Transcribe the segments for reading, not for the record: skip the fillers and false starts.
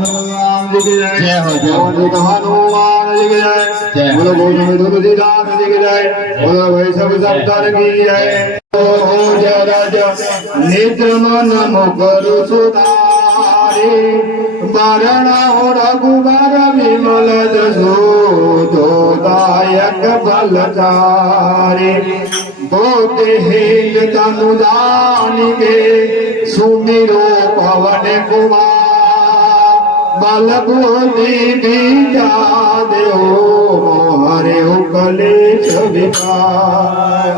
भगवान जी की जय। जय हो, जय हो। बोलो हनुमान जी की जय। जय हो। बोलो गौतम तुलसीदास जी की जय। बोलो वैष्णव संतान की जय। ओ जय राजा नेत्र मन मुकुर सुधारे वरण हो रघुवर विमल जसो दायक बलचारे बोधहीन तनु जानिके सुमिरो पवन कुमार बल बुद्धि विद्या देओ हरे कलेश विकार।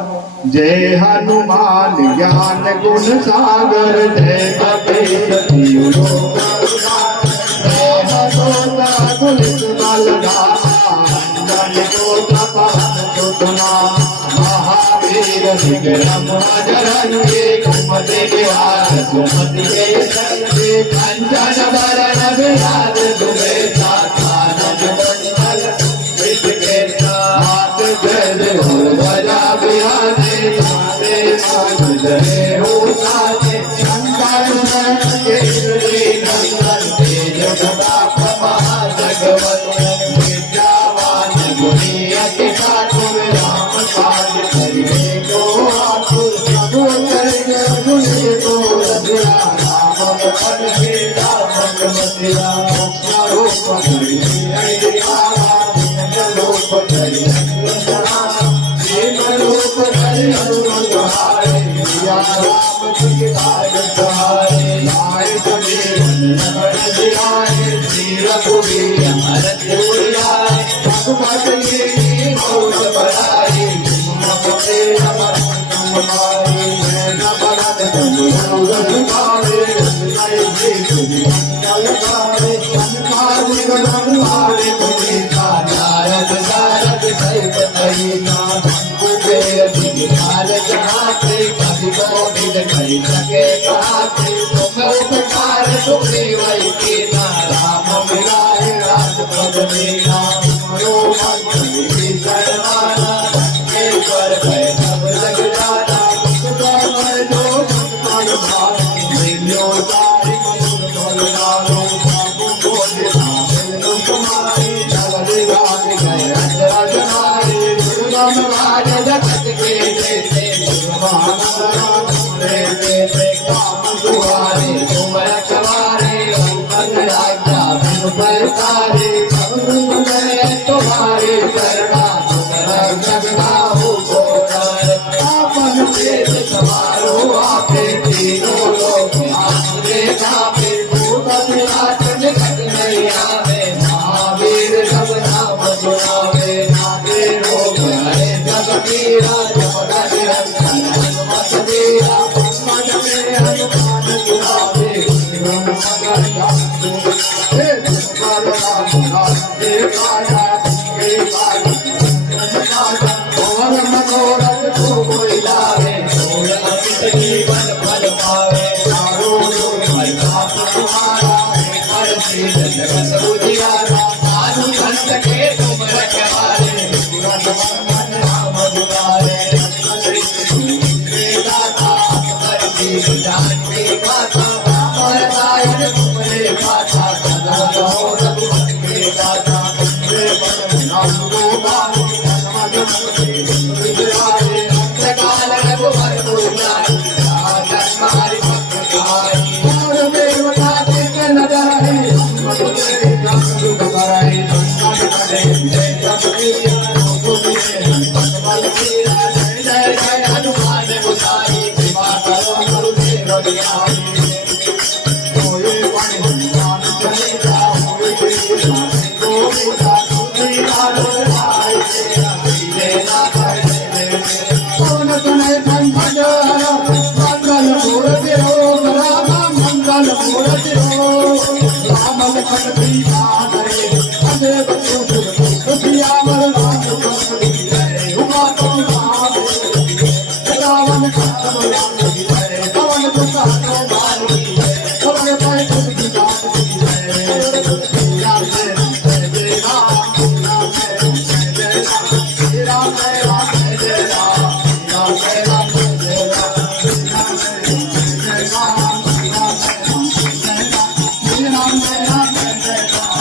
जय हनुमान ज्ञान गुण सागर जय कपीस तिहु लोक जय हनुमान तुलसी बलधाम को पवन सुतना महावीर विक्रम अजरन कुमति विहार सुमति के संगे कंचन बरन विराज सुबेसा कानन कुंडल विद्येता हाथ जय हो बजा बिहारी माते जय हो साचे शंकर के नंदन तेज प्रताप महाजगवंदन विद्यावान गुणी अति चातुर राम काज करिबे को आतुर प्रभु करिबे गुणी को रसिया राम भजन के दामन मसिया रूप करिबे अइया रूप करिबे रूप करिबे या राम जी आय सहाय लाय सभी नगर दिलाय श्री रघुवीर हर देवराय भगवत की मौज बढ़ाई नमस्ते नमः तुम्हारी मैं नमरत तुम गावे जय श्री जल गावे संसार निगम मारे तुम्हें नारद नारद सहित कही नाथ कुबेर दिग्पाल जहाते कभी गोविंद करी सके कहाते तुम उपकार तुम्हें वही की राम मिलाए राजपद में नाम रो मंत्री शरणाना एक पर भय सब लग जाना मुझ जो मन भाई मिलो तारी मुझ डालो बाबू बोले नाम तुम्हारी जगत गान गए रजनारी दुर्गम राज जगत के देते देते काम दुआरे तुम रखवारे राजा परकारे तुम्हारे शरणा तुम जगनाहु आपन पेट समारो आपे तीनों लोग आपने कापे भूत विराट निकट नहीं आवे महावीर सब नाम सुनावे नावे रोग हरे जग पीरा जपद निरंजन हनुमत वीरा मन में हनुमान सुनावे शिवम मगन जातु हे तुम्हारा नाम हे काया हे काया और मनोरथ को कोई लावे और अमित जीवन फल पावे चारों लोग प्रताप तुम्हारा हर चीज जगत उजियारा साधु संत के तुम रखवारे मन नाम दुआरे श्री दाता हर चीज जानते गाता और गायन तुम्हारे गाता सदा रहो रघुपति के दाता हे मन नाम गोपाल काल रघुवर पूजाई हमारी भक्त गाई और देवता के नजारे मधुरे जग कराई जय जय जय हनुमान गोसाई कृपा करो गुरुदेव बिहारी कोई बन हनुमान चलेगा होए गोविंदा तुलसीदास आई तेरा कौन सुने संकट मंगल मूर्ति हो राम मंगल मूर्ति हो राम लखन सीता हरे अदेव सुखियावर राम जय उमा तो रावण खत्म राम जय पवन सुत बाल पवन पाए तुझी दात जय राम जय राम जय राम जय राम जय राम जय राम जय राम जय राम जय राम